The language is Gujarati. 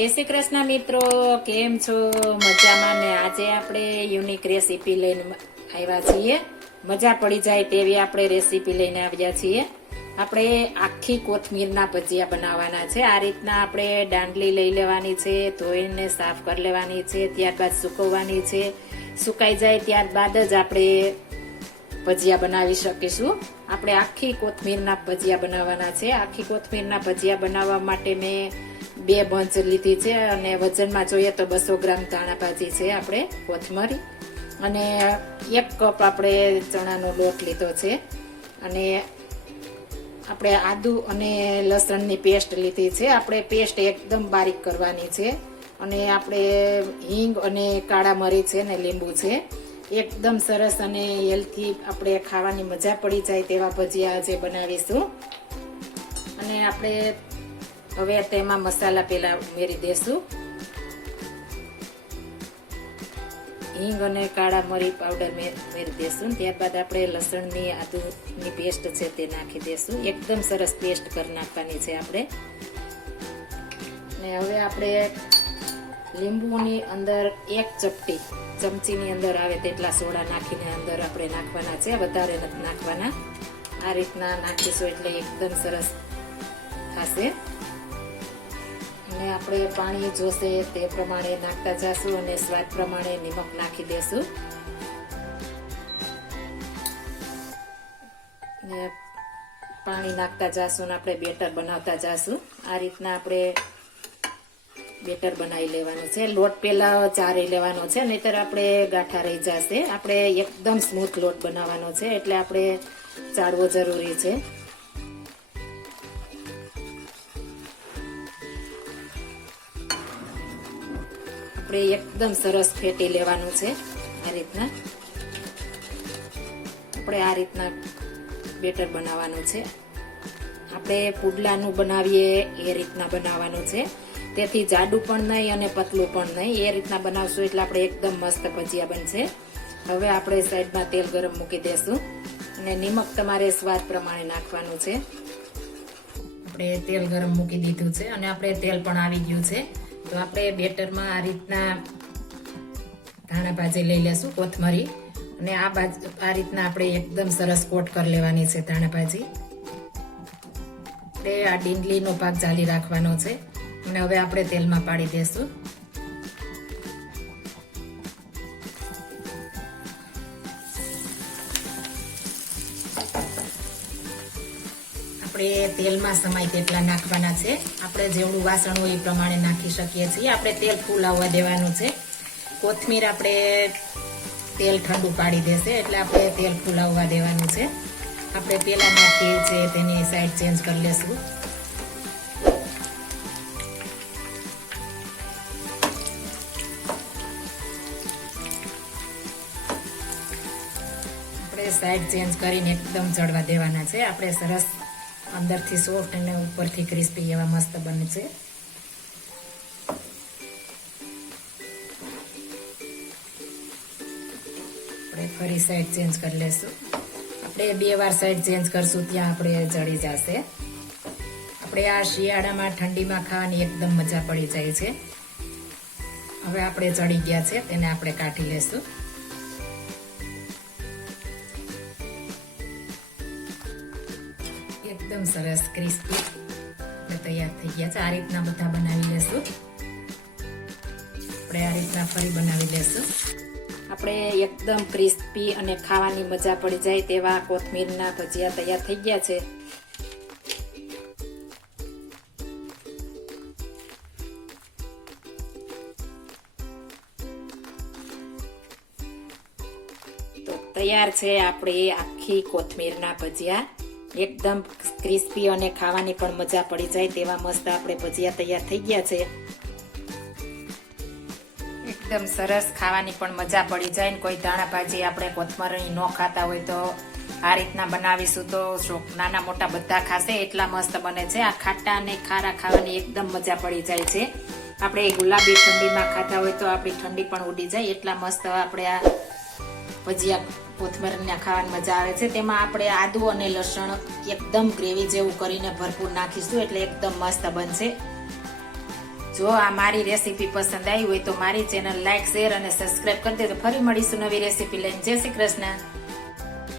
જય શ્રી કૃષ્ણ મિત્રો, કેમ છો? મજામાં ને? આજે આપણે યુનિક રેસીપી લઈને આવ્યા છીએ. મજા પડી જાય તેવી આપણે રેસીપી લઈને આવ્યા છીએ. આપણે આખી કોથમીરના ભજીયા બનાવવાના છે. આ રીતના આપણે દાંડલી લઈ લેવાની છે, ધોઈને સાફ કરી લેવાની છે, ત્યારબાદ સુકવવાની છે. સુકાઈ જાય ત્યારબાદ જ આપણે ભજીયા બનાવી શકીશું. આપણે આખી કોથમીરના ભજીયા બનાવવાના છે. આખી કોથમીરના ભજીયા બનાવવા માટે મેં 2 બંચ લીધી છે અને વજનમાં જોઈએ તો 200 ગ્રામ ધાણાભાજી છે, આપણે કોથમરી, અને 1 કપ આપણે ચણાનો લોટ લીધો છે, અને આપણે આદુ અને લસણની પેસ્ટ લીધી છે. આપણે પેસ્ટ એકદમ બારીક કરવાની છે, અને આપણે હિંગ અને કાળા મરી છે ને લીંબુ છે. એકદમ સરસ અને હેલ્થી આપણે ખાવાની મજા પડી જાય તેવા ભજીયા આજે બનાવીશું. અને આપણે હવે તેમાં મસાલા પેલા ઉમેરી દેશું. હિંગ અને કાળા મરી પાવડર ઉમેરી દેશું. ત્યારબાદ આપણે લસણની આદુની પેસ્ટ છે તે નાખી દેશું. એકદમ સરસ પેસ્ટ કરી નાખવાની છે આપણે. ને હવે આપણે લીંબુની અંદર 1 ચમચીની અંદર આવે તેટલા સોડા નાખીને અંદર આપણે નાખવાના છે. વધારે નથી નાખવાના. આ રીતના નાખીશું એટલે એકદમ સરસ થશે. અને આપણે પાણી જોશે તે પ્રમાણે નાખતા જશું અને સ્વાદ પ્રમાણે નિમક નાખી દેશું. ને પાણી નાખતા જશું ને આપણે બેટર બનાવતા જશું. આ રીતના આપણે બેટર બનાવી લેવાનું છે. લોટ પેલા ચારી લેવાનો છે, નહીતર આપણે ગાંઠા રહી જશે. આપણે એકદમ સ્મૂથ લોટ બનાવવાનો છે, એટલે આપણે ચાળવો જરૂરી છે. આપણે એકદમ સરસ ફેટી લેવાનું છે. આ રીતના આપણે આ રીતના બેટર બનાવવાનું છે. આપણે પુડલાનું બનાવીએ એ રીતના બનાવવાનું છે. તેથી જાડું પણ નહીં અને પતલું પણ નહીં. એ રીતના બનાવશું એટલે આપણે એકદમ મસ્ત ભજીયા બનશે. હવે આપણે સાઈડમાં તેલ ગરમ મૂકી દેશું, અને નિમક તમારે સ્વાદ પ્રમાણે નાખવાનું છે. આપણે તેલ ગરમ મૂકી દીધું છે, અને આપણે તેલ પણ આવી ગયું છે. તો આપણે બેટરમાં આ રીતના ધાણાભાજી લઈ લેશું, કોથમરી, અને આ રીતના આપણે એકદમ સરસ કોટ કરી લેવાની છે ધાણાભાજી. આપણે આ ડીંડલીનો ભાગ જાળી રાખવાનો છે, અને હવે આપણે તેલમાં પાડી દેશું. આપણે તેલમાં સમાય તેટલા નાખવાના છે. આપણે જેવડું વાસણ હોય એ પ્રમાણે નાખી શકીએ છીએ. આપણે તેલ ફૂલ આવવા દેવાનું છે. કોથમીર આપણે તેલ ઠંડુ પાડી દેશે એટલે આપણે તેલ ફૂલ આવવા દેવાનું છે. આપણે પેલા નાખીએ છીએ તેની સાઈડ ચેન્જ કરી લેશું. આપણે સાઈડ ચેન્જ કરીને એકદમ ચડવા દેવાના છે. આપણે સરસ અંદરથી સોફ્ટ અને ઉપરથી ક્રિસ્પી એવા મસ્ત બનશે. આપણે ફરી સાઈડ ચેન્જ કરી લેશું. આપણે 2 વાર સાઈડ ચેન્જ કરશું ત્યાં આપણે જળી જશે. આપણે આ શિયાળામાં ઠંડીમાં ખાવાની એકદમ મજા પડી જાય છે. હવે આપણે ચડી ગયા છે, તેને આપણે કાઢી લેશું. એકદમ સરસ ક્રિસ્પી તૈયાર થઈ ગયા છે. આ રીતના બધા બનાવી લેશું. આપણે આ રીતના ફરી બનાવી લેશું. આપણે એકદમ ક્રિસ્પી અને ખાવાની મજા પડી જાય તેવા કોથમીરના ભજીયા તૈયાર થઈ ગયા છે. તો તૈયાર છે આપણે આખી કોથમીરના ભજીયા. એકદમ ક્રિસ્પી અને ખાવાની પણ મજા પડી જાય તેવા મસ્ત આપણે ભજીયા તૈયાર થઈ ગયા છે. એકદમ સરસ, ખાવાની પણ મજા પડી જાય. કોઈ ધાણાભાજી આપણે કોથમરી ન ખાતા હોય તો આ રીતના બનાવીશું તો નાના મોટા બધા ખાશે એટલા મસ્ત બને છે. આ ખાટા અને ખારા ખાવાની એકદમ મજા પડી જાય છે. આપણે ગુલાબી ઠંડીમાં ખાતા હોય તો આપણી ઠંડી પણ ઉડી જાય એટલા મસ્ત આપણે આ ભજીયા કોથમરીના ખાવાની મજા આવે છે. તેમાં આપણે આદુ અને લસણ એકદમ ગ્રેવી જેવું કરીને ભરપૂર નાખીશું એટલે એકદમ મસ્ત બનશે. જો આ મારી રેસીપી પસંદ આવી હોય તો મારી ચેનલ લાઈક શેર અને સબસ્ક્રાઇબ કરી દે. તો ફરી મળીશું નવી રેસીપી લઈને. જય શ્રી કૃષ્ણ.